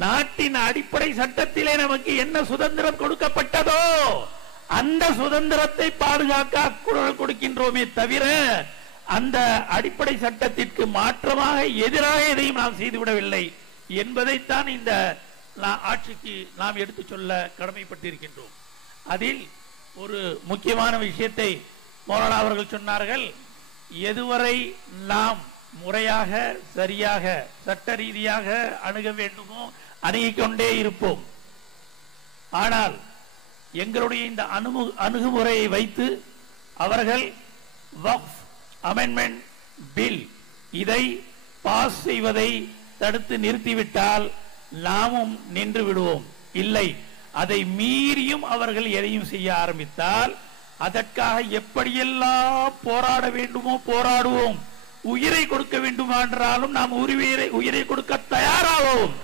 நாட்டின் அடிப்படை சட்டத்திலே நமக்கு என்ன சுதந்திரம் கொடுக்கப்பட்டதோ அந்த சுதந்திரத்தை பாதுகாக்க குரல் கொடுக்கின்றோமே தவிர அந்த அடிப்படை சட்டத்திற்கு மாற்றமாக எதிராக எதையும் நாம் செய்துவிடவில்லை என்பதைத்தான் இந்த ஆட்சிக்கு நாம் எடுத்து சொல்ல கடமைப்பட்டிருக்கின்றோம். அதில் ஒரு முக்கியமான விஷயத்தை மௌலானா அவர்கள் சொன்னார்கள். எதுவரை நாம் முறையாக சரியாக சட்ட ரீதியாக அணுக வேண்டுமோ அணுகிக்கொண்டே இருப்போம். ஆனால் எங்களுடைய இந்த அணுகுமுறையை வைத்து அவர்கள் வக்ஃப் அமெண்ட்மெண்ட் பில் இதை பாஸ் செய்வதை தடுத்து நிறுத்திவிட்டால் நாமும் நின்று விடுவோம். இல்லை, அதை மீறியும் அவர்கள் எதையும் செய்ய ஆரம்பித்தால் அதற்காக எப்படியெல்லாம் போராட வேண்டுமோ போராடுவோம். உயிரை கொடுக்க வேண்டுமா என்றாலும் நாம் உயிரை கொடுக்க தயாராவோம்.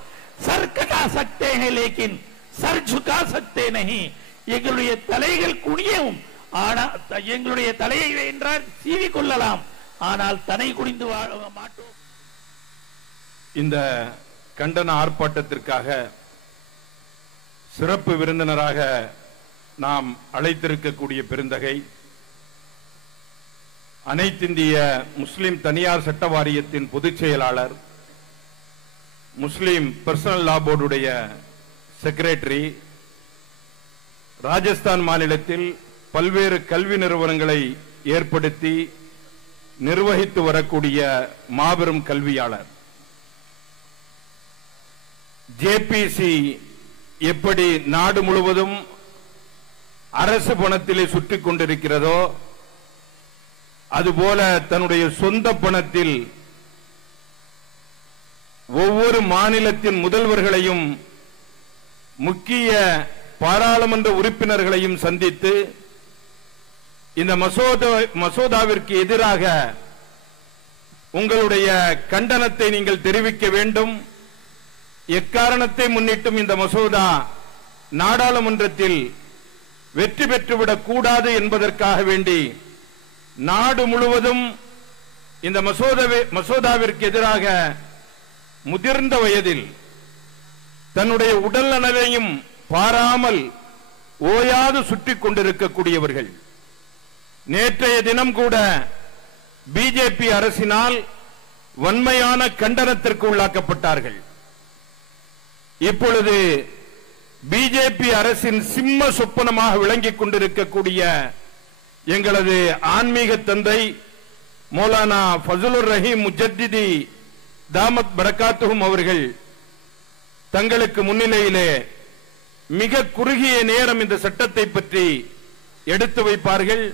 சர் கட்டா சக்தே ஹை லேக்கின் சர் झुका सकते नहीं. எங்களுடைய தலைகள் குனியும், ஆனால் எங்களுடைய தலையை என்றால் சீவி கொள்ளலாம், ஆனால் தலை குனிந்து மாட்டோம். இந்த கண்டன ஆர்ப்பாட்டத்திற்காக சிறப்பு விருந்தினராக நாம் அழைத்திருக்கக்கூடிய பெருந்தகை அனைத்திந்திய முஸ்லிம் தனியார் சட்ட வாரியத்தின் பொதுச் செயலாளர், முஸ்லிம் பர்சனல் லா போர்டுடைய செக்ரட்டரி, ராஜஸ்தான் மாநிலத்தில் பல்வேறு கல்வி நிறுவனங்களை ஏற்படுத்தி நிர்வகித்து வரக்கூடிய மாபெரும் கல்வியாளர், ஜேபிசி எப்படி நாடு முழுவதும் அரசு பணத்திலே சுற்றிக் கொண்டிருக்கிறதோ அதுபோல தன்னுடைய சொந்த பணத்தில் ஒவ்வொரு மாநிலத்தின் முதல்வர்களையும் முக்கிய பாராளுமன்ற உறுப்பினர்களையும் சந்தித்து இந்த மசோதாவிற்கு எதிராக உங்களுடைய கண்டனத்தை நீங்கள் தெரிவிக்க வேண்டும், எக்காரணத்தை முன்னிட்டும் இந்த மசோதா நாடாளுமன்றத்தில் வெற்றி பெற்றுவிடக் கூடாது என்பதற்காக வேண்டி நாடு முழுவதும் இந்த மசோதாவிற்கு எதிராக முதிர்ந்த வயதில் தன்னுடைய உடல் நலனையும் பாராமல் ஓயாது சுற்றிக் கொண்டிருக்கக்கூடியவர்கள் நேற்றைய தினம் கூட பிஜேபி அரசினால் வன்மையான கண்டனத்திற்கு உள்ளாக்கப்பட்டார்கள். இப்பொழுது பிஜேபி அரசின் சிம்ம சொப்பனமாக விளங்கிக் கொண்டிருக்கக்கூடிய எங்களது ஆன்மீக தந்தை மௌலானா ஃபஸ்லுர் ரஹீம் முஜத்திதி தாமத் பரக்காத்துஹும் அவர்கள் தங்களுக்கு முன்னிலையிலே மிக குறுகிய நேரம் இந்த சட்டத்தை பற்றி எடுத்து வைப்பார்கள்.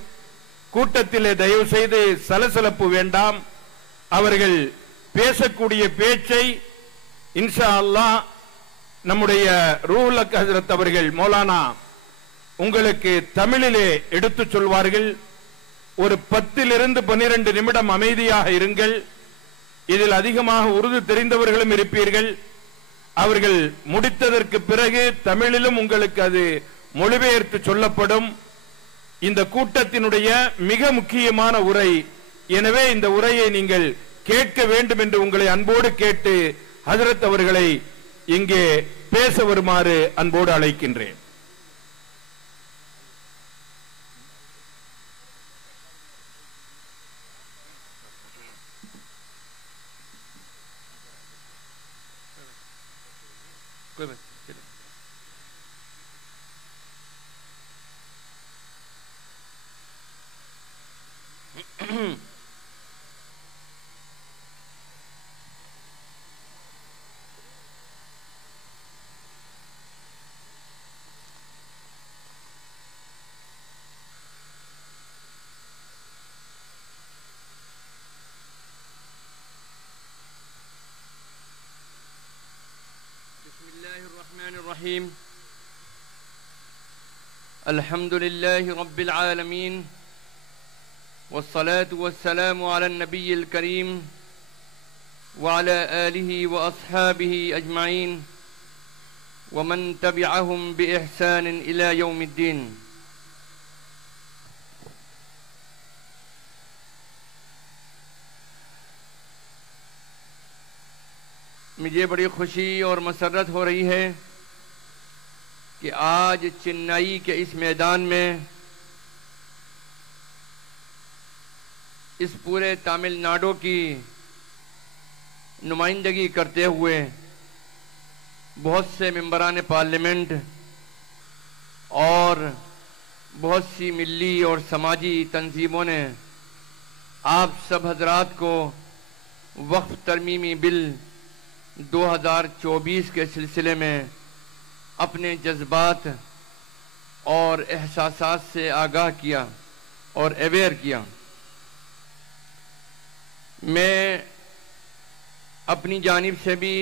கூட்டத்திலே தயவு செய்து சலசலப்பு வேண்டாம். அவர்கள் பேசக்கூடிய பேச்சை இன்ஷா அல்லாஹ் நம்முடைய ரூஹுல் ஹக் ஹஜ்ரத் அவர்கள் மௌலானா உங்களுக்கு தமிழிலே எடுத்து சொல்வார்கள். ஒரு 10 to 12 நிமிடம் அமைதியாக இருங்கள். இதில் அதிகமாக உருது தெரிந்தவர்களும் இருப்பீர்கள். அவர்கள் முடித்ததற்கு பிறகு தமிழிலும் உங்களுக்கு அது மொழிபெயர்த்து சொல்லப்படும். இந்த கூட்டத்தினுடைய மிக முக்கியமான உரை, எனவே இந்த உரையை நீங்கள் கேட்க வேண்டும் என்று உங்களை அன்போடு கேட்டு ஹஜ்ரத் அவர்களை இங்கே பேச வருமாறு அன்போடு அழைக்கின்றேன். الحمد لله رب العالمين والصلاة والسلام على النبي الكريم وعلى آله وأصحابه أجمعين ومن تبعهم بإحسان إلى يوم الدين. مجھے بڑی خوشی اور مسرت ہو رہی ہے کہ آج چنئی کے اس میدان میں اس پورے تامل ناڈو کی نمائندگی کرتے ہوئے بہت سے ممبران پارلیمنٹ اور بہت سی ملی اور سماجی تنظیموں نے آپ سب حضرات کو وقف ترمیمی بل 2024 کے سلسلے میں اپنے جذبات اور احساسات سے آگاہ کیا اور اویئر کیا۔ میں اپنی جانب سے بھی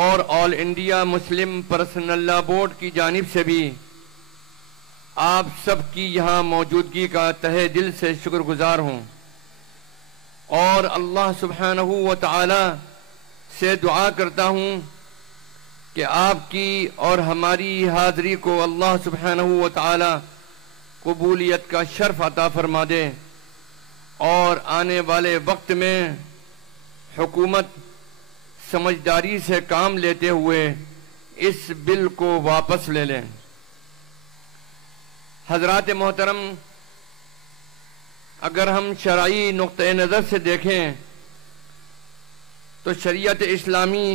اور آل انڈیا مسلم پرسنل لا بورڈ کی جانب سے بھی آپ سب کی یہاں موجودگی کا تہہ دل سے شکر گزار ہوں، اور اللہ سبحانہ و تعالی سے دعا کرتا ہوں کہ آپ کی اور ہماری حاضری کو اللہ سبحانہ و تعالی قبولیت کا شرف عطا فرما دے، اور آنے والے وقت میں حکومت سمجھداری سے کام لیتے ہوئے اس بل کو واپس لے لیں۔ حضرات محترم، اگر ہم شرعی نقطۂ نظر سے دیکھیں تو شریعت اسلامی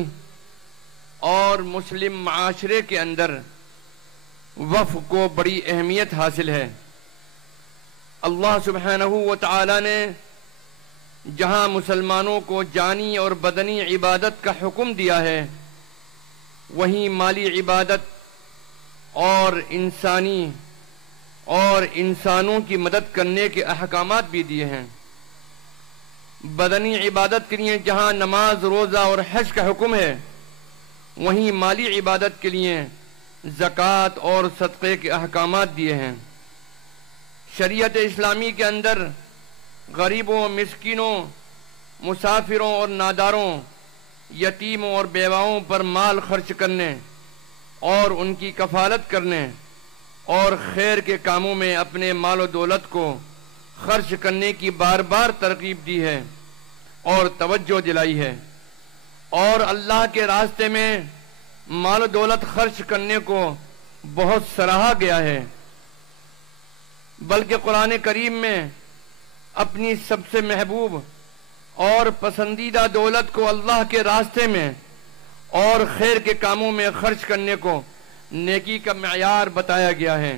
اور مسلم معاشرے کے اندر وقف کو بڑی اہمیت حاصل ہے۔ اللہ سبحانہ و تعالی نے جہاں مسلمانوں کو جانی اور بدنی عبادت کا حکم دیا ہے، وہیں مالی عبادت اور انسانوں کی مدد کرنے کے احکامات بھی دیے ہیں۔ بدنی عبادت کے لیے جہاں نماز، روزہ اور حج کا حکم ہے، وہیں مالی عبادت کے لیے زکوٰۃ اور صدقے کے احکامات دیے ہیں۔ شریعت اسلامی کے اندر غریبوں، مسکینوں، مسافروں اور ناداروں، یتیموں اور بیواؤں پر مال خرچ کرنے اور ان کی کفالت کرنے اور خیر کے کاموں میں اپنے مال و دولت کو خرچ کرنے کی بار بار ترغیب دی ہے اور توجہ دلائی ہے، اور اللہ کے راستے میں مال و دولت خرچ کرنے کو بہت سراہا گیا ہے۔ بلکہ قرآن کریم میں اپنی سب سے محبوب اور پسندیدہ دولت کو اللہ کے راستے میں اور خیر کے کاموں میں خرچ کرنے کو نیکی کا معیار بتایا گیا ہے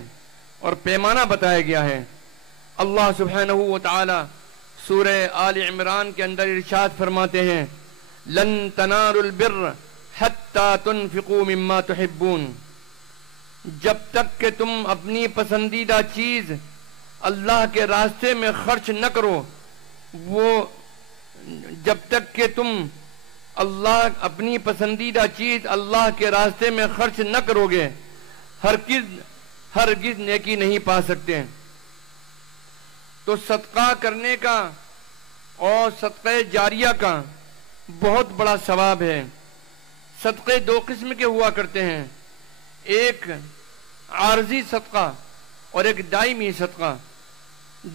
اور پیمانہ بتایا گیا ہے۔ اللہ سبحانہ و تعالی سورہ آل عمران کے اندر ارشاد فرماتے ہیں، لن تنالوا البر حتی تنفقوا مما تحبون، جب تک کہ تم اپنی پسندیدہ چیز اللہ کے راستے میں خرچ نہ کرو، جب تک کہ تم اپنی پسندیدہ چیز اللہ کے راستے میں خرچ نہ کرو گے، ہرگز نیکی نہیں پا سکتے۔ تو صدقہ کرنے کا اور صدقہ جاریہ کا بہت بڑا ثواب ہے۔ صدقے دو قسم کے ہوا کرتے ہیں، ایک عارضی صدقہ اور ایک دائمی صدقہ۔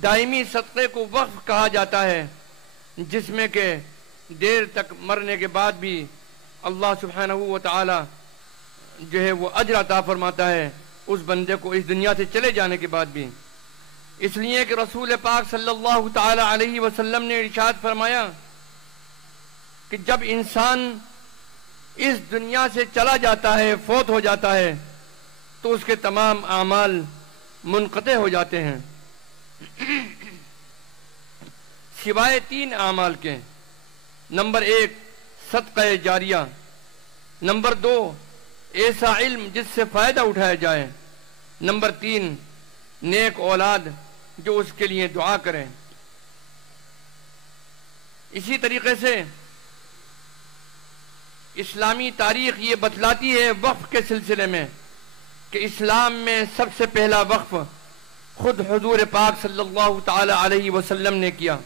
دائمی صدقے کو وقف کہا جاتا ہے، جس میں کہ دیر تک مرنے کے بعد بھی اللہ سبحانہ و تعالی جو ہے وہ اجر عطا فرماتا ہے اس بندے کو اس دنیا سے چلے جانے کے بعد بھی۔ اس لیے کہ رسول پاک صلی اللہ تعالی علیہ وسلم نے ارشاد فرمایا کہ جب انسان اس دنیا سے چلا جاتا ہے، فوت ہو جاتا ہے، تو اس کے تمام اعمال منقطع ہو جاتے ہیں سوائے تین اعمال کے۔ نمبر ایک صدقہ جاریہ، نمبر دو ایسا علم جس سے فائدہ اٹھایا جائے، نمبر تین نیک اولاد جو اس کے لیے دعا کریں۔ اسی طریقے سے اسلامی تاریخ یہ بتلاتی ہے وقف کے سلسلے میں کہ اسلام میں سب سے پہلا وقف خود حضور پاک صلی اللہ تعالی علیہ وسلم نے کیا۔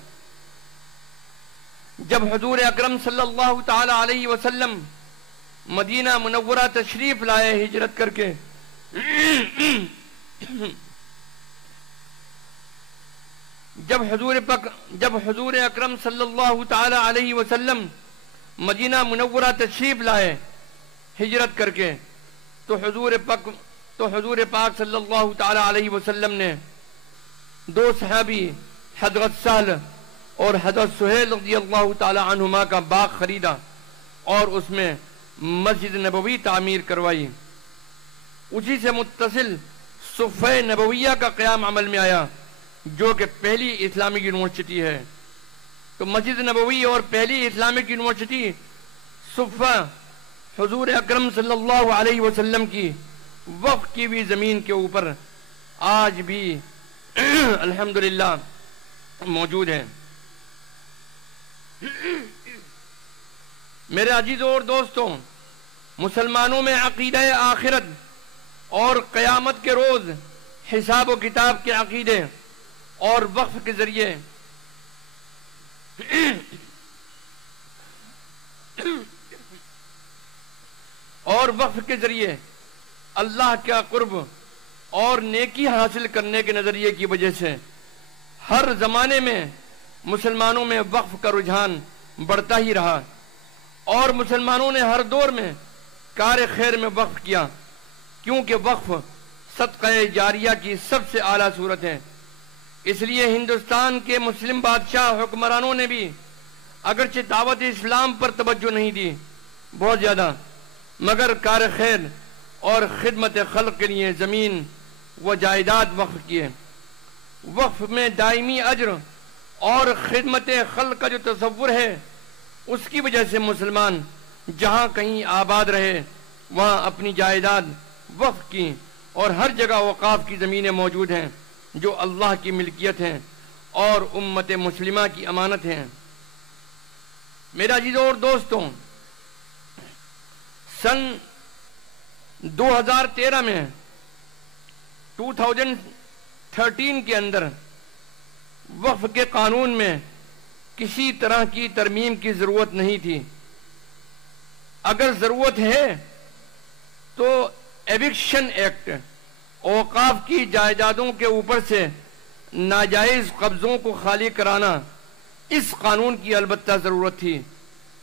جب حضور اکرم صلی اللہ تعالی علیہ وسلم مدینہ منورہ تشریف لائے ہجرت کر کے، جب حضور اکرم صلی اللہ تعالی علیہ وسلم مدینہ منورہ تشریف لائے ہجرت کر کے، تو حضور پاک صلی اللہ تعالی علیہ وسلم نے دو صحابی حضرت سہل اور حضرت سہیل رضی اللہ تعالی عنہما کا باغ خریدا اور اس میں مسجد نبوی تعمیر کروائی۔ اسی سے متصل صفہ نبویہ کا قیام عمل میں آیا جو کہ پہلی اسلامک یونیورسٹی ہے۔ تو مسجد نبوی اور پہلی اسلامک یونیورسٹی صفہ حضور اکرم صلی اللہ علیہ وسلم کی وقف کی ہوئی زمین کے اوپر آج بھی الحمدللہ موجود ہے۔ میرے عزیزوں اور دوستوں، مسلمانوں میں عقیدہ آخرت اور قیامت کے روز حساب و کتاب کے عقیدے اور وقف کے ذریعے اللہ کا قرب اور نیکی حاصل کرنے کے نظریے کی وجہ سے ہر زمانے میں مسلمانوں میں وقف کا رجحان بڑھتا ہی رہا، اور مسلمانوں نے ہر دور میں کار خیر میں وقف کیا، کیونکہ وقف صدقہ جاریہ کی سب سے اعلیٰ صورت ہے۔ اس لیے ہندوستان کے مسلم بادشاہ حکمرانوں نے بھی اگرچہ دعوت اسلام پر توجہ نہیں دی بہت زیادہ، مگر کار خیر اور خدمت خلق کے لیے زمین و جائیداد وقف کیے۔ وقف میں دائمی اجر اور خدمت خلق کا جو تصور ہے، اس کی وجہ سے مسلمان جہاں کہیں آباد رہے وہاں اپنی جائیداد وقف کی، اور ہر جگہ اوقاف کی زمینیں موجود ہیں جو اللہ کی ملکیت ہیں اور امت مسلمہ کی امانت ہیں۔ میرا عزیزوں اور دوستوں، سن 2013 میں 2013 کے اندر وقف کے قانون میں کسی طرح کی ترمیم کی ضرورت نہیں تھی۔ اگر ضرورت ہے تو ایوکشن ایکٹ، اوقاف کی جائیدادوں کے اوپر سے ناجائز قبضوں کو خالی کرانا، اس قانون کی البتہ ضرورت تھی،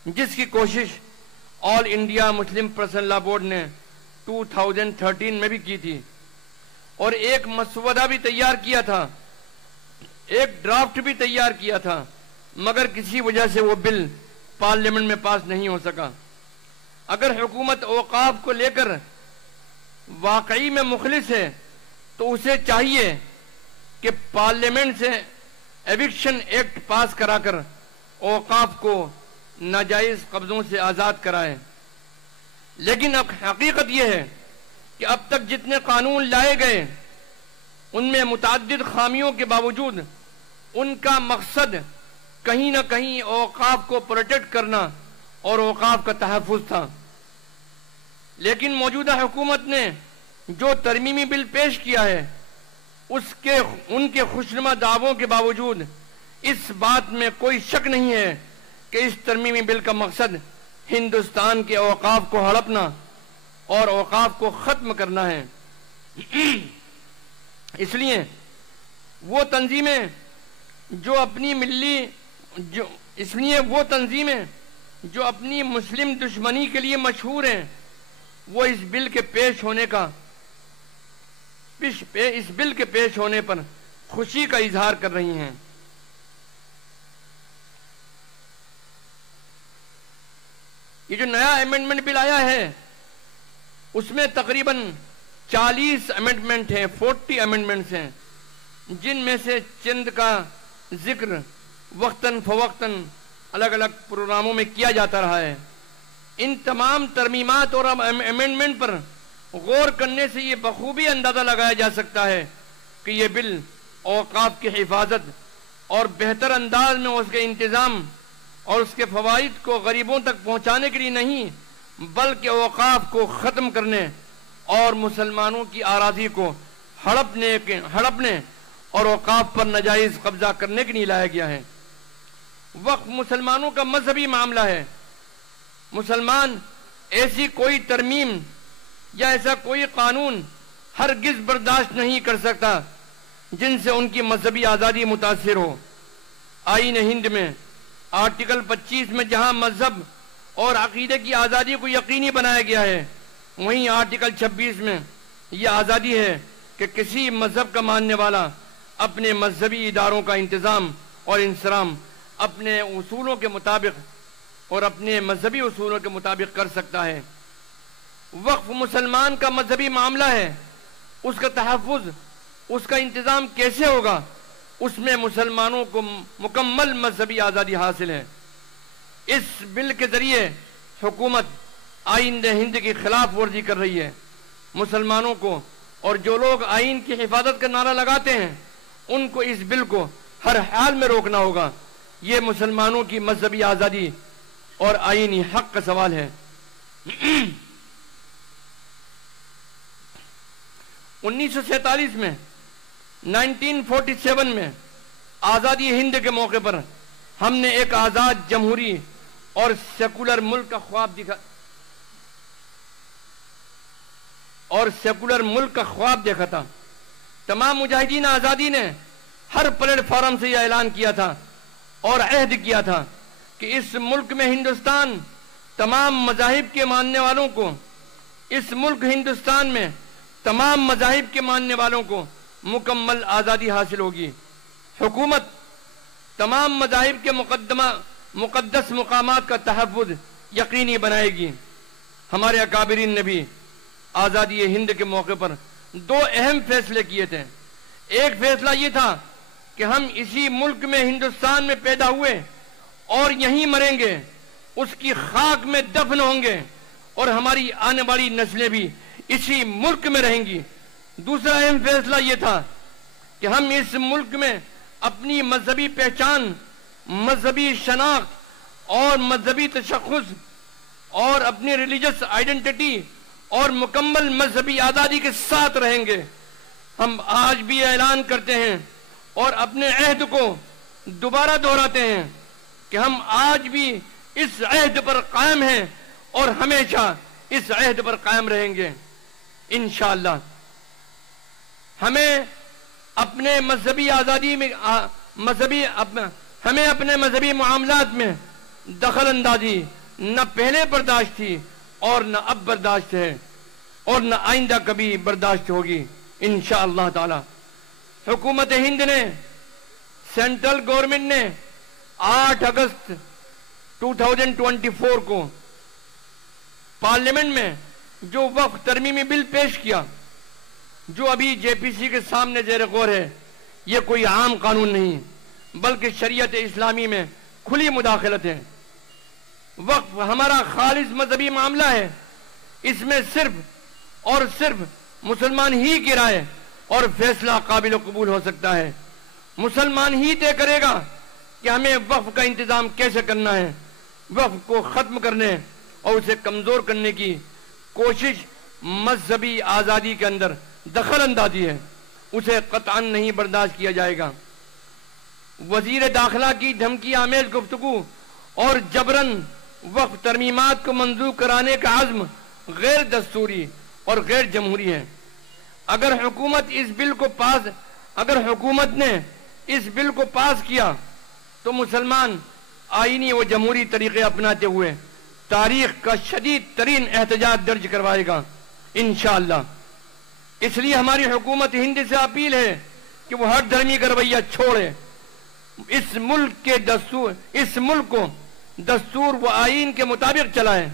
جس کی کوشش آل انڈیا مسلم پرسنل لا بورڈ نے 2013 میں بھی کی تھی، اور ایک مسودہ بھی تیار کیا تھا، ایک ڈرافٹ بھی تیار کیا تھا، مگر کسی وجہ سے وہ بل پارلیمنٹ میں پاس نہیں ہو سکا۔ اگر حکومت اوقاف کو لے کر واقعی میں مخلص ہے تو اسے چاہیے کہ پارلیمنٹ سے ایوکشن ایکٹ پاس کرا کر اوقاف کو ناجائز قبضوں سے آزاد کرائے۔ لیکن اب حقیقت یہ ہے کہ اب تک جتنے قانون لائے گئے ان میں متعدد خامیوں کے باوجود ان کا مقصد کہیں نہ کہیں اوقاف کو پروٹیکٹ کرنا اور اوقاف کا تحفظ تھا۔ لیکن موجودہ حکومت نے جو ترمیمی بل پیش کیا ہے ان کے خوشنما دعووں کے باوجود اس بات میں کوئی شک نہیں ہے کہ اس ترمیمی بل کا مقصد ہندوستان کے اوقاف کو ہڑپنا اور اوقاف کو ختم کرنا ہے۔ اس لیے وہ تنظیمیں جو اپنی مسلم دشمنی کے لیے مشہور ہیں، وہ اس بل کے پیش ہونے پر خوشی کا اظہار کر رہی ہیں۔ یہ جو نیا امینڈمنٹ بل آیا ہے اس میں تقریباً 40 امینڈمنٹ ہیں، 40 امینڈمنٹس ہیں، جن میں سے چند کا ذکر وقتاً فوقتاً الگ الگ پروگراموں میں کیا جاتا رہا ہے۔ ان تمام ترمیمات اور امینڈمنٹ پر غور کرنے سے یہ بخوبی اندازہ لگایا جا سکتا ہے کہ یہ بل اوقاف کی حفاظت اور بہتر انداز میں اس کے انتظام اور اس کے فوائد کو غریبوں تک پہنچانے کے لیے نہیں، بلکہ اوقاف کو ختم کرنے اور مسلمانوں کی اراضی کو ہڑپنے اور اوقاف پر ناجائز قبضہ کرنے کے لیے لایا گیا ہے۔ وقف مسلمانوں کا مذہبی معاملہ ہے۔ مسلمان ایسی کوئی ترمیم یا ایسا کوئی قانون ہرگز برداشت نہیں کر سکتا جن سے ان کی مذہبی آزادی متاثر ہو۔ آئین ہند میں آرٹیکل 25 میں جہاں مذہب اور عقیدے کی آزادی کو یقینی بنایا گیا ہے، وہیں آرٹیکل 26 میں یہ آزادی ہے کہ کسی مذہب کا ماننے والا اپنے مذہبی اداروں کا انتظام اور انصرام اپنے اصولوں کے مطابق اور اپنے مذہبی اصولوں کے مطابق کر سکتا ہے۔ وقف مسلمان کا مذہبی معاملہ ہے، اس کا تحفظ، اس کا انتظام کیسے ہوگا؟ اس میں مسلمانوں کو مکمل مذہبی آزادی حاصل ہے۔ اس بل کے ذریعے حکومت آئین ہند کی خلاف ورزی کر رہی ہے۔ مسلمانوں کو اور جو لوگ آئین کی حفاظت کا نعرہ لگاتے ہیں ان کو اس بل کو ہر حال میں روکنا ہوگا۔ یہ مسلمانوں کی مذہبی آزادی اور آئینی حق کا سوال ہے۔ 1947 میں 1947 میں آزادی ہند کے موقع پر ہم نے ایک آزاد جمہوری اور سیکولر ملک کا خواب دیکھا تھا۔ تمام مجاہدین آزادی نے ہر پلیٹ فارم سے یہ اعلان کیا تھا اور عہد کیا تھا کہ اس ملک میں ہندوستان تمام مذاہب کے ماننے والوں کو تمام مذاہب کے ماننے والوں کو مکمل آزادی حاصل ہوگی۔ حکومت تمام مذاہب کے مقدس مقامات کا تحفظ یقینی بنائے گی۔ ہمارے اکابرین نے بھی آزادی ہند کے موقع پر 2 اہم فیصلے کیے تھے۔ ایک فیصلہ یہ تھا کہ ہم اسی ملک میں ہندوستان میں پیدا ہوئے اور یہیں مریں گے، اس کی خاک میں دفن ہوں گے اور ہماری آنے والی نسلیں بھی اسی ملک میں رہیں گی۔ دوسرا اہم فیصلہ یہ تھا کہ ہم اس ملک میں اپنی مذہبی پہچان، مذہبی شناخت اور مذہبی تشخص اور اپنی ریلیجس آئیڈینٹی اور مکمل مذہبی آزادی کے ساتھ رہیں گے۔ ہم آج بھی اعلان کرتے ہیں اور اپنے عہد کو دوبارہ دہراتے ہیں کہ ہم آج بھی اس عہد پر قائم ہیں اور ہمیشہ اس عہد پر قائم رہیں گے انشاءاللہ۔ ہمیں اپنے مذہبی آزادی میں ہمیں اپنے مذہبی معاملات میں دخل اندازی نہ پہلے برداشت تھی اور نہ اب برداشت ہے اور نہ آئندہ کبھی برداشت ہوگی انشاءاللہ تعالی۔ حکومت ہند نے، سینٹرل گورنمنٹ نے 8 اگست 2024 کو پارلیمنٹ میں جو وقف ترمیمی بل پیش کیا، جو ابھی جے پی سی کے سامنے زیر غور ہے، یہ کوئی عام قانون نہیں بلکہ شریعت اسلامی میں کھلی مداخلت ہے۔ وقف ہمارا خالص مذہبی معاملہ ہے، اس میں صرف اور صرف مسلمان ہی کی رائے اور فیصلہ قابل قبول ہو سکتا ہے۔ مسلمان ہی طے کرے گا کہ ہمیں وقف کا انتظام کیسے کرنا ہے۔ وقف کو ختم کرنے اور اسے کمزور کرنے کی کوشش مذہبی آزادی کے اندر دخل اندازی ہے، اسے قطعاً نہیں برداشت کیا جائے گا۔ وزیر داخلہ کی دھمکی آمیز گفتگو اور جبراً وقف ترمیمات کو منظور کرانے کا عزم غیر دستوری اور غیر جمہوری ہے۔ اگر حکومت نے اس بل کو پاس کیا تو مسلمان آئینی و جمہوری طریقے اپناتے ہوئے تاریخ کا شدید ترین احتجاج درج کروائے گا انشاءاللہ۔ اس لیے ہماری حکومت ہند سے اپیل ہے کہ وہ ہر دھرمی کا رویہ چھوڑے، اس ملک کو دستور و آئین کے مطابق چلائے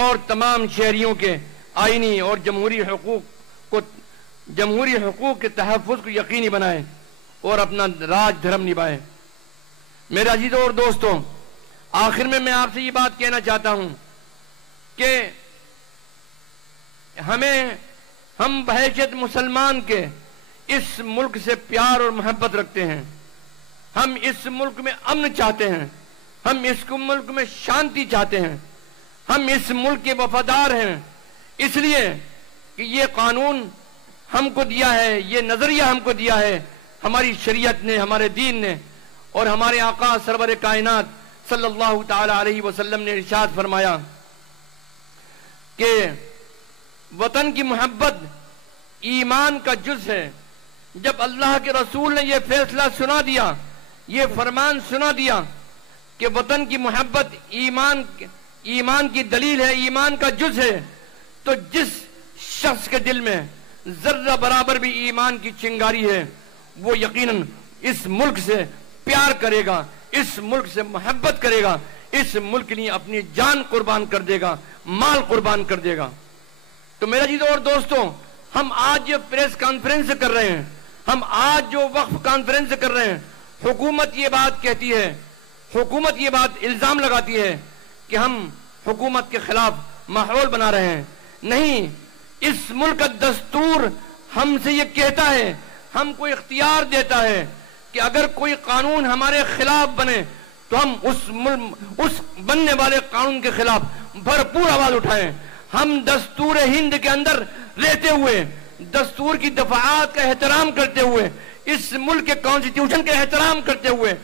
اور تمام شہریوں کے آئینی اور جمہوری حقوق کے تحفظ کو یقینی بنائے اور اپنا راج دھرم نبھائے۔ میرے عزیزوں اور دوستوں، آخر میں آپ سے یہ بات کہنا چاہتا ہوں کہ ہم بحیثیت مسلمان کے اس ملک سے پیار اور محبت رکھتے ہیں۔ ہم اس ملک میں امن چاہتے ہیں، ہم اس ملک میں شانتی چاہتے ہیں، ہم اس ملک کے وفادار ہیں، اس لیے کہ یہ قانون ہم کو دیا ہے، یہ نظریہ ہم کو دیا ہے ہماری شریعت نے، ہمارے دین نے، اور ہمارے آقا سرور کائنات صلی اللہ تعالی علیہ وسلم نے ارشاد فرمایا کہ وطن کی محبت ایمان کا جز ہے۔ جب اللہ کے رسول نے یہ فیصلہ سنا دیا، یہ فرمان سنا دیا کہ وطن کی محبت ایمان کی دلیل ہے، ایمان کا جز ہے، تو جس شخص کے دل میں ذرہ برابر بھی ایمان کی چنگاری ہے وہ یقیناً اس ملک سے پیار کرے گا، اس ملک سے محبت کرے گا، اس ملک کے لیے اپنی جان قربان کر دے گا، مال قربان کر دے گا۔ تو میرا عزیزو اور دوستوں، ہم آج جو پریس کانفرنس کر رہے ہیں، ہم آج جو وقف کانفرنس کر رہے ہیں، حکومت یہ بات کہتی ہے، حکومت یہ بات الزام لگاتی ہے کہ ہم حکومت کے خلاف ماحول بنا رہے ہیں۔ نہیں، اس ملک کا دستور ہم سے یہ کہتا ہے، ہم کو اختیار دیتا ہے کہ اگر کوئی قانون ہمارے خلاف بنے تو ہم اس بننے والے قانون کے خلاف بھرپور آواز اٹھائیں۔ ہم دستور ہند کے اندر رہتے ہوئے، دستور کی دفعات کا احترام کرتے ہوئے، اس ملک کے کانسٹیٹیوشن کا احترام کرتے ہوئے،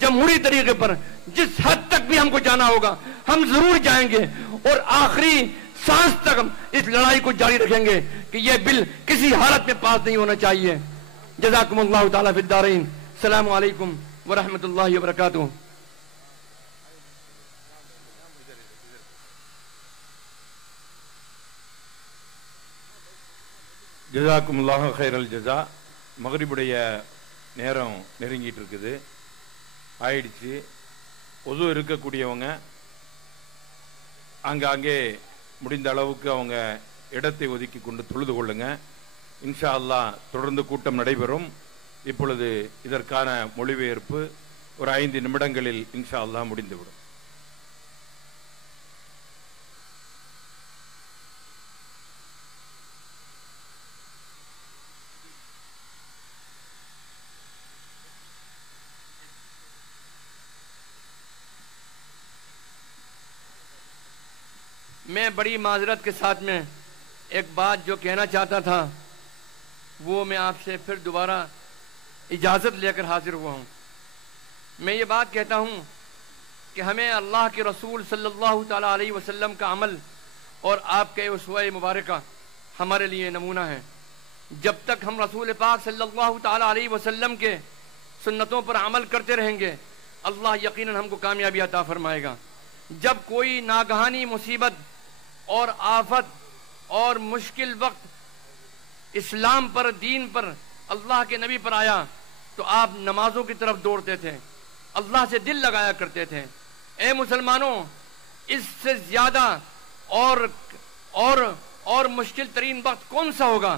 جمہوری طریقے پر جس حد تک بھی ہم کو جانا ہوگا ہم ضرور جائیں گے، اور آخری سانس تک ہم اس لڑائی کو جاری رکھیں گے کہ یہ بل کسی حالت میں پاس نہیں ہونا چاہیے۔ جزاکم اللہ تعالیٰ فی الدارین۔ السلام علیکم ورحمۃ اللہ وبرکاتہ۔ ஜஸாக்கும் அல்லாஹ் கைரல் ஜஸா. மக்ரிபுடைய நேரம் நெருங்கிட்டு இருக்குது, ஆயிடுச்சு. ஒது இருக்கக்கூடியவங்க ஆங்காங்கே முடிந்த அளவுக்கு அவங்க இடத்தை ஒதுக்கி கொண்டு தொழுது கொள்ளுங்க. இன்ஷா அல்லாஹ் தொடர்ந்து கூட்டம் நடைபெறும். இப்பொழுது இதற்கான மொழிபெயர்ப்பு ஒரு 5 நிமிடங்களில் இன்ஷா அல்லாஹ் முடிந்துவிடும். میں بڑی معذرت کے ساتھ میں ایک بات جو کہنا چاہتا تھا وہ میں آپ سے پھر دوبارہ اجازت لے کر حاضر ہوا ہوں۔ میں یہ بات کہتا ہوں کہ ہمیں اللہ کے رسول صلی اللہ تعالیٰ علیہ وسلم کا عمل اور آپ کے اسوہ مبارکہ ہمارے لیے نمونہ ہے۔ جب تک ہم رسول پاک صلی اللہ تعالیٰ علیہ وسلم کے سنتوں پر عمل کرتے رہیں گے اللہ یقیناً ہم کو کامیابی عطا فرمائے گا۔ جب کوئی ناگہانی مصیبت اور آفت اور مشکل وقت اسلام پر، دین پر، اللہ کے نبی پر آیا تو آپ نمازوں کی طرف دوڑتے تھے، اللہ سے دل لگایا کرتے تھے۔ اے مسلمانوں، اس سے زیادہ اور مشکل ترین وقت کون سا ہوگا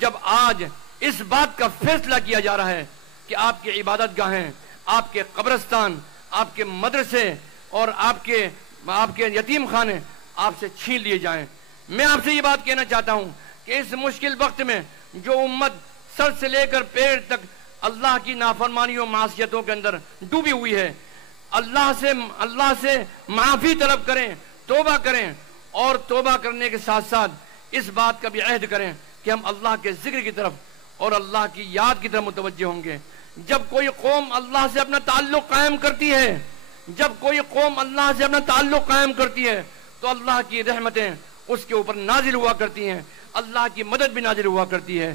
جب آج اس بات کا فیصلہ کیا جا رہا ہے کہ آپ کی عبادت گاہیں، آپ کے قبرستان، آپ کے مدرسے اور آپ کے یتیم خانے آپ سے چھین لیے جائیں۔ میں آپ سے یہ بات کہنا چاہتا ہوں کہ اس مشکل وقت میں جو امت سر سے لے کر پیر تک اللہ کی نافرمانیوں معصیتوں کے اندر ڈوبی ہوئی ہے، اللہ سے معافی طلب کریں، توبہ کریں، اور توبہ کرنے کے ساتھ ساتھ اس بات کا بھی عہد کریں کہ ہم اللہ کے ذکر کی طرف اور اللہ کی یاد کی طرف متوجہ ہوں گے۔ جب کوئی قوم اللہ سے اپنا تعلق قائم کرتی ہے، جب کوئی قوم اللہ سے اپنا تعلق قائم کرتی ہے تو اللہ کی رحمتیں اس کے اوپر نازل ہوا کرتی ہیں، اللہ کی مدد بھی نازل ہوا کرتی ہے۔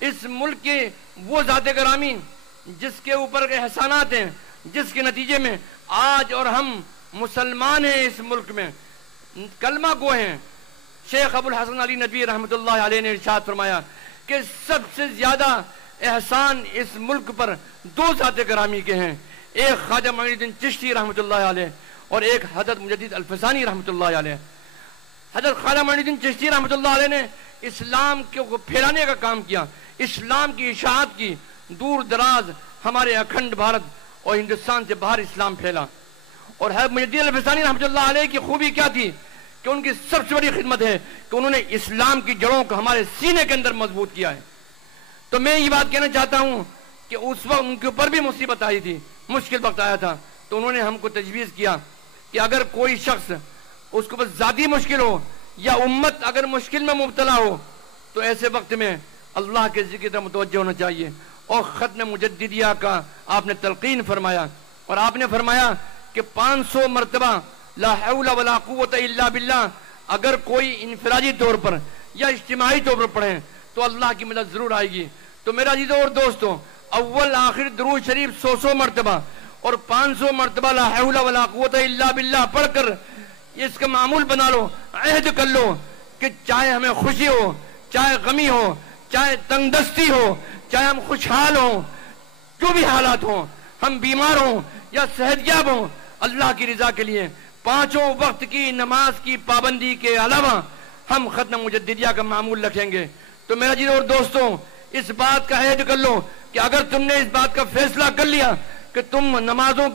اس ملک کے وہ ذات گرامی جس کے اوپر احسانات ہیں، جس کے نتیجے میں آج اور ہم مسلمان ہیں، اس ملک میں کلمہ گو ہیں، شیخ ابو الحسن علی ندوی رحمۃ اللہ علیہ نے ارشاد فرمایا کہ سب سے زیادہ احسان اس ملک پر 2 ذات گرامی کے ہیں، ایک خواجہ معین الدین چشتی رحمۃ اللہ علیہ اور ایک حضرت مجدد الفسانی رحمۃ اللہ علیہ۔ حضرت خواجہ معین الدین چشتی رحمۃ اللہ علیہ نے اسلام کو پھیلانے کا کام کیا، اسلام کی اشاعت کی، دور دراز ہمارے اکھنڈ بھارت اور ہندوستان سے باہر اسلام پھیلا۔ اور حضرت مجدد الفسانی رحمۃ اللہ علیہ کی خوبی کیا تھی کہ ان کی سب سے بڑی خدمت ہے کہ انہوں نے اسلام کی جڑوں کو ہمارے سینے کے اندر مضبوط کیا ہے۔ تو میں یہ بات کہنا چاہتا ہوں کہ اس وقت ان کے اوپر بھی مصیبت آئی تھی، مشکل وقت آیا تھا، تو انہوں نے ہم کو تجویز کیا کہ اگر کوئی شخص اس کو بس ذاتی مشکل ہو یا امت اگر مشکل میں مبتلا ہو تو ایسے وقت میں اللہ کے ذکر کی طرف متوجہ ہونا چاہیے۔ اور ختم مجددیہ کا آپ نے تلقین فرمایا، اور آپ نے فرمایا کہ 500 مرتبہ لا حول ولا قوت الا باللہ اگر کوئی انفرادی طور پر یا اجتماعی طور پر پڑھیں تو اللہ کی مدد ضرور آئے گی۔ تو میرا عزیزو اور دوستوں، اول آخر درود شریف 100 مرتبہ اور 500 مرتبہ لا حول ولا قوت الا باللہ پڑھ کر इसका मामूल बना लो, अहद कर लो कि चाहे हमें खुशी हो, चाहे गमी हो, चाहे तंगदस्ती हो, चाहे हम खुशहाल हो, जो भी हालात हो, हम बीमार हो या सेहतयाब हो, अल्लाह की रजा के लिए पांचों वक्त की नमाज की पाबंदी के अलावा हम खत्म मुजद्दिदिया का मामूल रखेंगे। तो मेरा जी और दोस्तों, इस बात का अहद कर लो कि अगर तुमने इस बात का फैसला कर लिया कि तुम नमाजों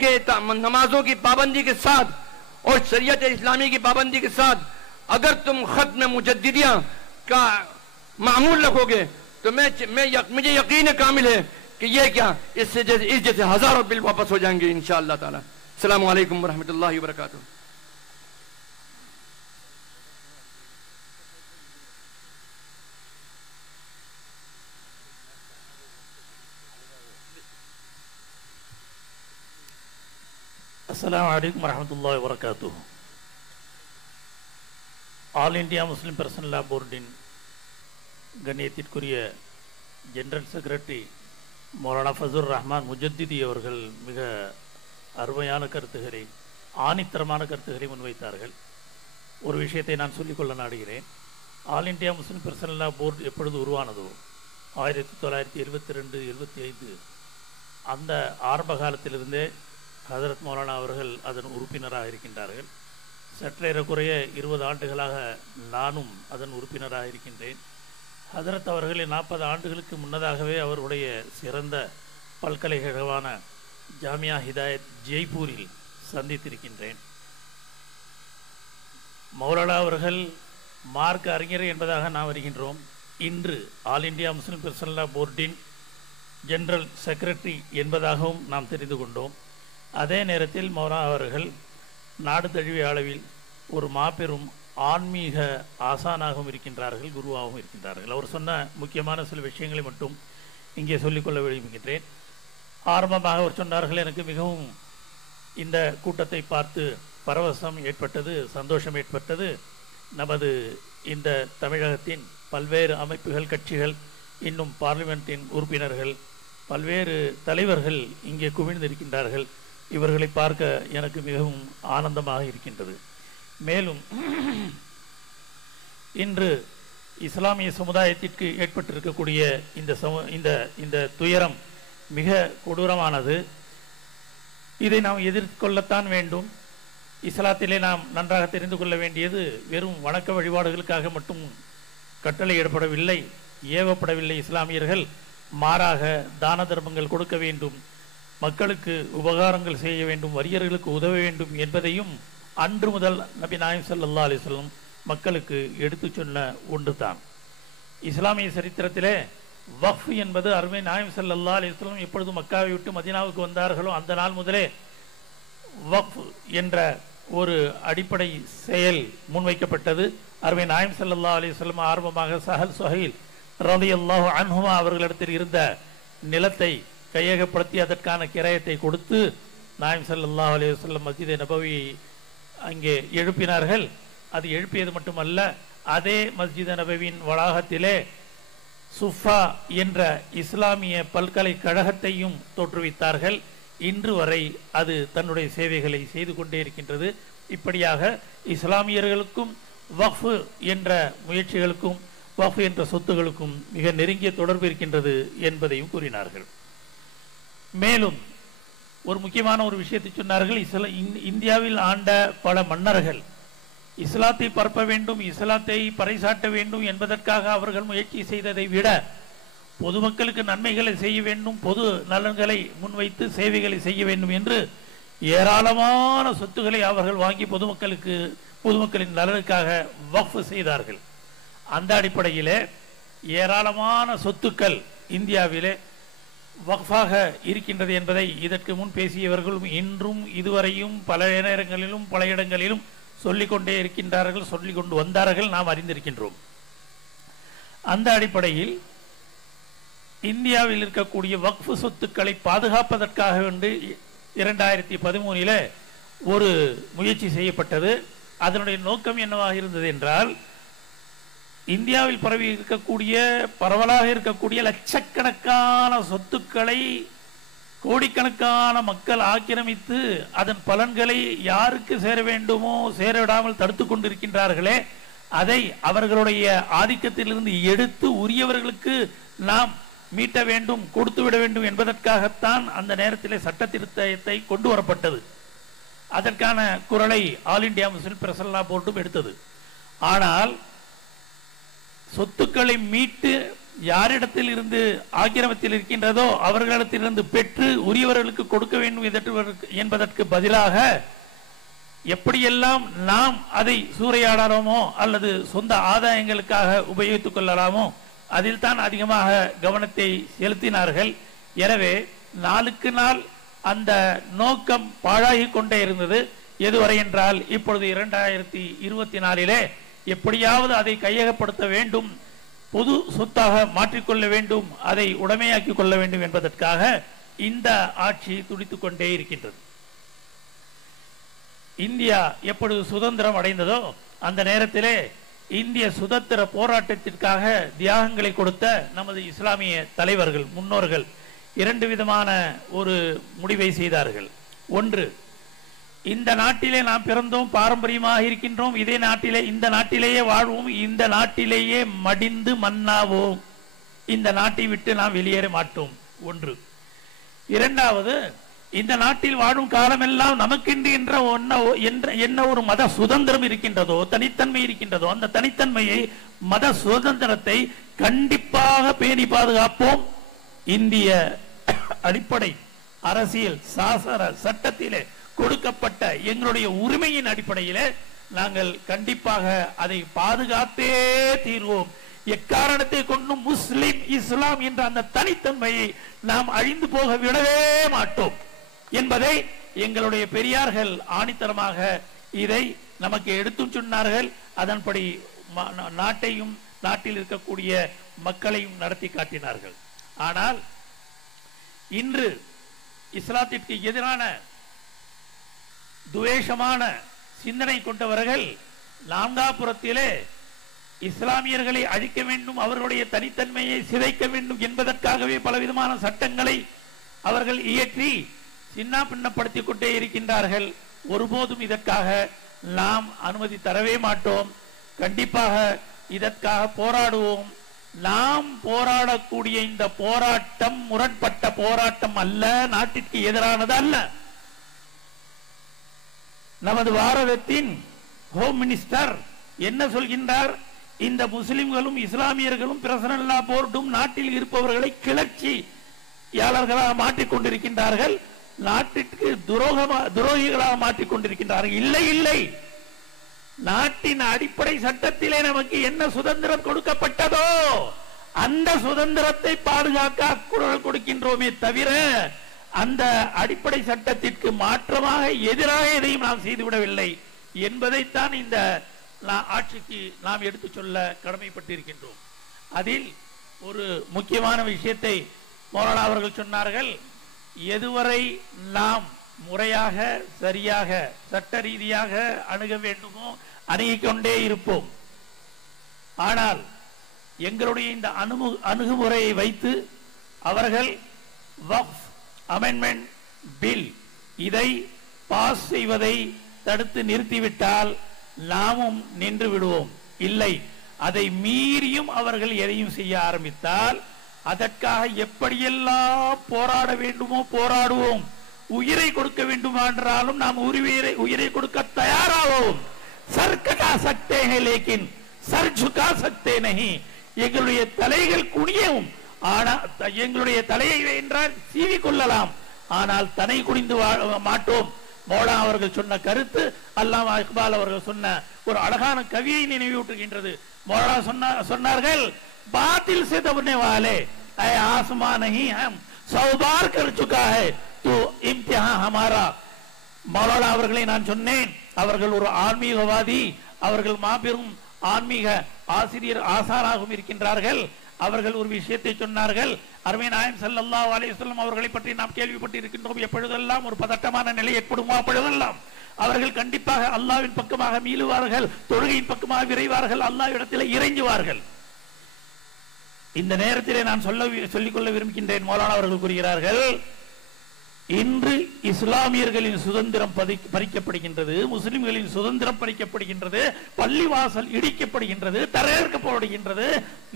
की पाबंदी के साथ और शरीयत इस्लामी की पाबंदी के साथ अगर तुम खत्म मुजद्दिदिया का मामूल रखोगे, तो मुझे यकीन कामिल है कि ये क्या इस जैसे हजारों बिल वापस हो जाएंगे इंशाअल्लाह ताला। अस्सलामु अलैकुम वरहमतुल्लाहि वबरकातुहू। அஸ்ஸலாமு அலைக்கும் வரஹ்மத்துல்லாஹி வபரகாத்துஹு. ஆல் இந்தியா முஸ்லிம் பர்சனல் லா போர்டின் கண்ணியத்திற்குரிய ஜெனரல் செக்ரட்டரி மௌலானா ஃபசுர் ரஹ்மான் முஜத்திதி அவர்கள் மிக அருமையான கருத்துக்களை, ஆணித்தரமான கருத்துக்களை முன்வைத்தார்கள். ஒரு விஷயத்தை நான் சொல்லிக்கொள்ள நாடுகிறேன். All India Muslim personal law board எப்பொழுது உருவானதோ 1972-75 அந்த ஆரம்ப காலத்திலிருந்தே ஹதரத் மௌலானா அவர்கள் அதன் உறுப்பினராக இருக்கின்றார்கள். சற்றேறக்குறைய 20 ஆண்டுகளாக நானும் அதன் உறுப்பினராக இருக்கின்றேன். ஹதரத் அவர்களை 40 ஆண்டுகளுக்கு முன்னதாகவே அவருடைய சிறந்த பல்கலைக்கழகமான ஜாமியா ஹிதாயத் ஜெய்ப்பூரில் சந்தித்திருக்கின்றேன். மௌலானா அவர்கள் மார்க்க அறிஞர் என்பதாக நாம் வருகின்றோம். இன்று ஆல் இந்தியா முஸ்லிம் பர்சனல் லா போர்டின் ஜெனரல் செக்ரட்டரி என்பதாகவும் நாம் தெரிந்து கொண்டோம். அதே நேரத்தில் மௌலானா அவர்கள் நாடு தழுவிய அளவில் ஒரு மாபெரும் ஆன்மீக ஆசானாகவும் இருக்கின்றார்கள், குருவாகவும் இருக்கின்றார்கள். அவர் சொன்ன முக்கியமான சில விஷயங்களை மட்டும் இங்கே சொல்லிக்கொள்ள விரும்புகின்றேன். ஆரம்பமாக அவர் சொன்னார்கள், எனக்கு மிகவும் இந்த கூட்டத்தை பார்த்து பரவசம் ஏற்பட்டது, சந்தோஷம் ஏற்பட்டது. நமது இந்த தமிழகத்தின் பல்வேறு அமைப்புகள், கட்சிகள், இன்னும் பார்லிமெண்ட்டின் உறுப்பினர்கள், பல்வேறு தலைவர்கள் இங்கே குவிந்திருக்கின்றார்கள். இவர்களை பார்க்க எனக்கு மிகவும் ஆனந்தமாக இருக்கின்றது. மேலும் இன்று இஸ்லாமிய சமுதாயத்திற்கு ஏற்பட்டிருக்கக்கூடிய இந்த துயரம் மிக கொடூரமானது. இதை நாம் எதிர்கொள்ளத்தான் வேண்டும். இஸ்லாத்திலே நாம் நன்றாக தெரிந்து கொள்ள வேண்டியது வெறும் வணக்க வழிபாடுகளுக்காக மட்டும் கட்டளையிடப்படவில்லை, ஏவப்படவில்லை இஸ்லாமியர்கள். மாறாக தான தர்மங்கள் கொடுக்க வேண்டும், மக்களுக்கு உபகாரங்கள் செய்ய வேண்டும், வறியர்களுக்கு உதவ வேண்டும் என்பதையும் அன்று முதல் நபி நாயகம் ஸல்லல்லாஹு அலைஹி வஸல்லம் மக்களுக்கு எடுத்து சொன்ன ஒன்று தான். இஸ்லாமிய சரித்திரத்திலே வக்ஃப் என்பது அருமை நாயகம் ஸல்லல்லாஹு அலைஹி வஸல்லம் எப்பொழுது மக்காவை விட்டு மதீனாவுக்கு வந்தார்களோ அந்த நாள் முதலே வக்ஃப் என்ற ஒரு அடிப்படை செயல் முன்வைக்கப்பட்டது. அருமை நாயகம் ஸல்லல்லாஹு அலைஹி வஸல்லம் ஆரம்பமாக சஹல் சுஹைல் ரலியல்லாஹு அன்ஹுமா அவர்களிடத்தில் இருந்த நிலத்தை கையகப்படுத்தி அதற்கான கிராயத்தை கொடுத்து நாயகம் ஸல்லல்லாஹு அலைஹி வஸல்லம் மஸ்ஜித் நபவி அங்கே எழுப்பினார்கள். அது எழுப்பியது மட்டுமல்ல, அதே மஸ்ஜித் நபவியின் வளாகத்திலே சுஃபா என்ற இஸ்லாமிய பல்கலைக்கழகத்தையும் தோற்றுவித்தார்கள். இன்று வரை அது தன்னுடைய சேவைகளை செய்து கொண்டே இருக்கின்றது. இப்படியாக இஸ்லாமியர்களுக்கும் வக்ஃப் என்ற முயற்சிகளுக்கும் வக்ஃப் என்ற சொத்துகளுக்கும் மிக நெருங்கிய தொடர்பு இருக்கின்றது என்பதையும் கூறினார்கள். மேலும் ஒரு முக்கியமான ஒரு விஷயத்தை சொன்னார்கள். இந்தியாவில் ஆண்ட பல மன்னர்கள் இஸ்லாத்தை பரப்ப வேண்டும், இஸ்லாத்தை பறைசாட்ட வேண்டும் என்பதற்காக அவர்கள் முயற்சி செய்ததை விட பொதுமக்களுக்கு நன்மைகளை செய்ய வேண்டும், பொது நலன்களை முன்வைத்து சேவைகளை செய்ய வேண்டும் என்று ஏராளமான சொத்துக்களை அவர்கள் வாங்கி பொதுமக்களின் நலனுக்காக வக்ஃப் செய்தார்கள். அந்த அடிப்படையிலே ஏராளமான சொத்துக்கள் இந்தியாவிலே வக்ஃபாக இருக்கின்றது என்பதை இதற்கு முன் பேசியவர்களும் இன்றும் இதுவரையும் பல நேரங்களிலும் பல இடங்களிலும் சொல்லிக்கொண்டே இருக்கின்றார்கள், சொல்லிக் கொண்டு வந்தார்கள், நாம் அறிந்திருக்கின்றோம். அந்த அடிப்படையில் இந்தியாவில் இருக்கக்கூடிய வக்ஃப் சொத்துக்களை பாதுகாப்பதற்காக வேண்டி 2013 ஒரு முயற்சி செய்யப்பட்டது. அதனுடைய நோக்கம் என்னவாக இருந்தது என்றால், இந்தியாவில் பரவலாக இருக்கக்கூடிய லட்சக்கணக்கான சொத்துக்களை கோடிக்கணக்கான மக்கள் ஆக்கிரமித்து அதன் பலன்களை யாருக்கு சேர வேண்டுமோ சேர விடாமல் தடுத்து கொண்டிருக்கின்றார்களே, அதை அவர்களுடைய ஆதிக்கத்திலிருந்து எடுத்து உரியவர்களுக்கு நாம் மீட்ட வேண்டும், கொடுத்து விட வேண்டும் என்பதற்காகத்தான் அந்த நேரத்திலே சட்ட திருத்தத்தை கொண்டு வரப்பட்டது. அதற்கான குரலை ஆல் இந்தியா முஸ்லிம் பிரசல்லா போர்டும் எடுத்தது. ஆனால் சொத்துக்களை மீட்டு யாரிடத்தில் இருந்து ஆக்கிரமத்தில் இருக்கின்றதோ அவர்களிடத்திலிருந்து பெற்று உரியவர்களுக்கு கொடுக்க வேண்டும் என்பதற்கு பதிலாக எப்படியெல்லாம் நாம் அதை சூறையாடலாமோ அல்லது சொந்த ஆதாயங்களுக்காக உபயோகித்துக் கொள்ளலாமோ அதில் தான் அதிகமாக கவனத்தை செலுத்தினார்கள். எனவே நாளுக்கு நாள் அந்த நோக்கம் பாழாகி கொண்டே இருந்தது. எதுவரை என்றால் இப்பொழுது 2024 எப்படியாவது அதை கையகப்படுத்த வேண்டும், பொது சொத்தாக மாற்றிக்கொள்ள வேண்டும், அதை உடைமையாக்கிக் கொள்ள வேண்டும் என்பதற்காக இந்த ஆட்சி துடித்துக் கொண்டே இருக்கின்றது. இந்தியா எப்பொழுது சுதந்திரம் அடைந்ததோ அந்த நேரத்திலே இந்திய சுதந்திர போராட்டத்திற்காக தியாகங்களை கொடுத்த நமது இஸ்லாமிய தலைவர்கள் முன்னோர்கள் 2 விதமான ஒரு முடிவை செய்தார்கள். ஒன்று, இந்த நாட்டிலே நாம் பிறந்தோம், பாரம்பரியமாக இருக்கின்றோம், இதே நாட்டிலே இந்த நாட்டிலேயே வாழ்வோம், இந்த நாட்டிலேயே மடிந்து மண்ணாவோம், இந்த நாட்டை விட்டு நாம் வெளியேற மாட்டோம். ஒன்று. இரண்டாவது, இந்த நாட்டில் வாழும் காலமெல்லாம் நமக்கென்று என்ன ஒரு மத சுதந்திரம் இருக்கின்றதோ, தனித்தன்மை இருக்கின்றதோ, அந்த தனித்தன்மையை மத சுதந்திரத்தை கண்டிப்பாக பேணி பாதுகாப்போம். இந்திய அடிப்படை அரசியல் சாசன சட்டத்திலே கொடுக்கப்பட்ட எங்களுடைய உரிமையின் அடிப்படையிலே நாங்கள் கண்டிப்பாக அதை பாதுகாத்தே தீர்வோம். எக்காரணத்தை கொண்டும் முஸ்லிம் இஸ்லாம் என்ற அந்த தனித்தன்மையை நாம் அழிந்து போக விடவே மாட்டோம் என்பதை எங்களுடைய பெரியார்கள் ஆணித்தரமாக இதை நமக்கு எடுத்துச் சொன்னார்கள். அதன்படி நாட்டையும் நாட்டில் இருக்கக்கூடிய மக்களையும் நடத்தி காட்டினார்கள். ஆனால் இன்று இஸ்லாத்திற்கு எதிரான துவேஷமான சிந்தனை கொண்டவர்கள் நான்காபுரத்திலே இஸ்லாமியர்களை அழிக்க வேண்டும், அவர்களுடைய தனித்தன்மையை சிதைக்க வேண்டும் என்பதற்காகவே பலவிதமான சட்டங்களை அவர்கள் இயற்றி சின்ன பின்னப்படுத்திக் கொண்டே இருக்கின்றார்கள். ஒருபோதும் இதற்காக நாம் அனுமதி தரவே மாட்டோம். கண்டிப்பாக இதற்காக போராடுவோம். நாம் போராடக்கூடிய இந்த போராட்டம் முரண்பட்ட போராட்டம் அல்ல, நாட்டிற்கு எதிரானது அல்ல. நமது பாரதத்தின் ஹோம் மினிஸ்டர் என்ன சொல்கின்றார்? இந்த முஸ்லிம்களும் இஸ்லாமியர்களும் பிரசனல்லா போர்டும் நாட்டில் இருப்பவர்களை கிளர்ச்சியாளர்களாக மாற்றிக்கொண்டிருக்கின்றார்கள், நாட்டிற்கு துரோகிகளாக மாற்றிக்கொண்டிருக்கின்றார்கள். இல்லை இல்லை, நாட்டின் அடிப்படை சட்டத்திலே நமக்கு என்ன சுதந்திரம் கொடுக்கப்பட்டதோ அந்த சுதந்திரத்தை பாதுகாக்க குரல் கொடுக்கின்றோமே தவிர அந்த அடிப்படை சட்டத்திற்கு மாற்றமாக எதிராக எதையும் நாம் செய்துவிடவில்லை என்பதைத்தான் இந்த ஆட்சிக்கு நாம் எடுத்து சொல்ல கடமைப்பட்டிருக்கின்றோம். அதில் ஒரு முக்கியமான விஷயத்தை மௌலானா அவர்கள் சொன்னார்கள். எதுவரை நாம் முறையாக சரியாக சட்ட ரீதியாக அணுக வேண்டுமோ அணுகிக் கொண்டே இருப்போம். ஆனால் எங்களுடைய இந்த அணுகுமுறையை வைத்து அவர்கள் வக்ஃப் அமெண்ட்மெண்ட் பில் இதை பாஸ் செய்வதை தடுத்து நிறுத்திவிட்டால் நாமும் நின்று விடுவோம். இல்லை, அதை மீறியும் அவர்கள் எதையும் செய்ய ஆரம்பித்தால் அதற்காக எப்படியெல்லாம் போராட வேண்டுமோ போராடுவோம். உயிரை கொடுக்க வேண்டுமானாலும் நாம் உயிரை கொடுக்க தயாராவோம். சர் கட்டா சக்தே ஹை லேக்கின் சர் झुका सकते नहीं. எங்களுடைய தலைகள் குனியவும், ஆனால் எங்களுடைய தலையை என்றால் சீவி கொள்ளலாம், ஆனால் தனை குனிந்து மாட்டோம். மௌலானா அவர்கள் சொன்ன கருத்து அல்லாமா இக்பால் அவர்கள் சொன்ன ஒரு அழகான கவியை நினைவூட்டுகின்றது. மௌலானா சொன்னார்கள், பாத்தில் से दबने वाले ऐ आसमां नहीं हम 100 बार कर चुका है तो इम्तिहान हमारा. மௌலானா அவர்களை நான் சொன்னேன், அவர்கள் ஒரு ஆன்மீகவாதி, அவர்கள் மாபெரும் ஆன்மீக ஆசிரியர் ஆசாராகவும் இருக்கின்றார்கள். அவர்கள் ஒரு விஷயத்தை சொன்னார்கள். அருமை நாயகம் ஸல்லல்லாஹு அலைஹி வஸல்லம் அவர்களை பற்றி நாம் கேள்விப்பட்டு இருக்கின்றோம். எப்பொழுதெல்லாம் ஒரு பதட்டமான நிலை ஏற்படுமோ அப்பொழுதெல்லாம் அவர்கள் கண்டிப்பாக அல்லாஹ்வின் பக்கமாக மீளுவார்கள், தொழுகையின் பக்கமாக விரைவார்கள், அல்லாஹ்விடத்தில் இறைஞ்சுவார்கள். இந்த நேரத்திலே நான் சொல்லிக்கொள்ள விரும்புகின்றேன். மௌலானா அவர்கள் கூறுகிறார்கள், இன்று இஸ்லாமியர்களின் சுதந்திரம் பறிக்கப்படுகின்றது, முஸ்லிம்களின் சுதந்திரம் பறிக்கப்படுகின்றது, பள்ளிவாசல் இடிக்கப்படுகின்றது, தகர்க்கப்படுகின்றது,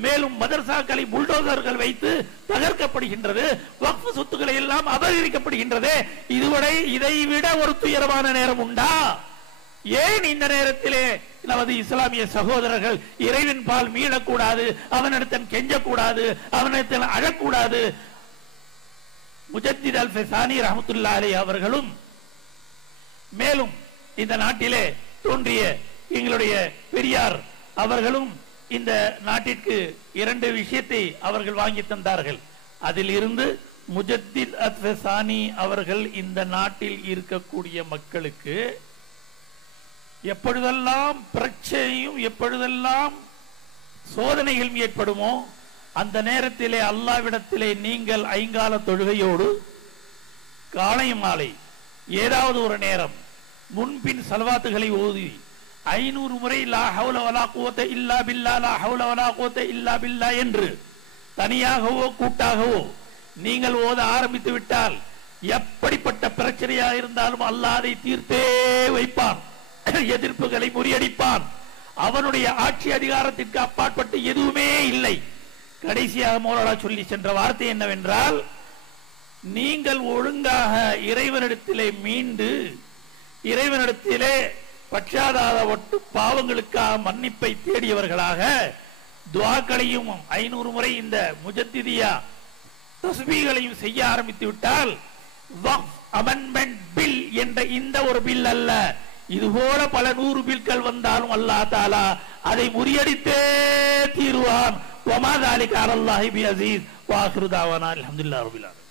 மேலும் மதரசாக்களை புல்டோசர்கள் வைத்து தகர்க்கப்படுகின்றது, வக்ஃப் சொத்துக்களை எல்லாம் அபகரிக்கப்படுகின்றது. இதுவரை இதைவிட ஒரு துயரமான நேரம் உண்டா? ஏன் இந்த நேரத்திலே நமது இஸ்லாமிய சகோதரர்கள் இறைவன் பால் மீளக்கூடாது, அவனிடத்தில் கெஞ்சக்கூடாது, அவனிடத்தில் அழக்கூடாது? முஜத்தித் அல் ஃபைசானி ரஹ்மத்துல்லாஹி அலைஹி அவர்களும் மேலும் இந்த நாட்டிலே தோன்றிய எங்களுடைய பெரியார் அவர்களும் இந்த நாட்டிற்கு 2 விஷயத்தை அவர்கள் வாங்கி தந்தார்கள். அதில் இருந்து முஜத்தித் அல் ஃபைசானி அவர்கள் இந்த நாட்டில் இருக்கக்கூடிய மக்களுக்கு எப்பொழுதெல்லாம் பிரச்சனையும் எப்பொழுதெல்லாம் சோதனைகள் ஏற்படுமோ அந்த நேரத்திலே அல்லாஹ்விடத்திலே நீங்கள் ஐங்கால தொழுகையோடு காலை மாலை ஏதாவது ஒரு நேரம் முன்பின் சலவாத்துகளை ஓதி 500 முறை லா ஹவுல வலா குவத இல்லா பில்லா, லா ஹவுல வலா குவத இல்லா பில்லா என்று தனியாகவோ கூட்டாகவோ நீங்கள் ஓத ஆரம்பித்து விட்டால் எப்படிப்பட்ட பிரச்சனையா இருந்தாலும் அல்லாஹ் அதை தீர்த்தே வைப்பான், எதிர்ப்புகளை முறியடிப்பான். அவனுடைய ஆட்சி அதிகாரத்திற்கு அப்பாற்பட்டு எதுவுமே இல்லை. கடைசியாக மௌலானா சொல்லி சென்ற வார்த்தை என்னவென்றால், நீங்கள் ஒழுங்காக இறைவனிடத்திலே மீண்டு இறைவனிடத்திலே பச்சாதாபப்பட்டு பாவங்களுக்காக மன்னிப்பை தேடியவர்களாக துஆக்களையும் 500 முறை இந்த முஜத்திதியா தஸ்பீகளையும் செய்ய ஆரம்பித்து விட்டால் வக்ஃப் அமெண்ட்மெண்ட் பில் என்ற இந்த ஒரு பில் அல்ல, இதுபோல பல 100 பில்கள் வந்தாலும் அல்லாஹ் தஆலா அதை முறியடித்தே தீருவான். وما ذلك على الله بعزيز. واخر دعوانا الحمد لله رب العالمين.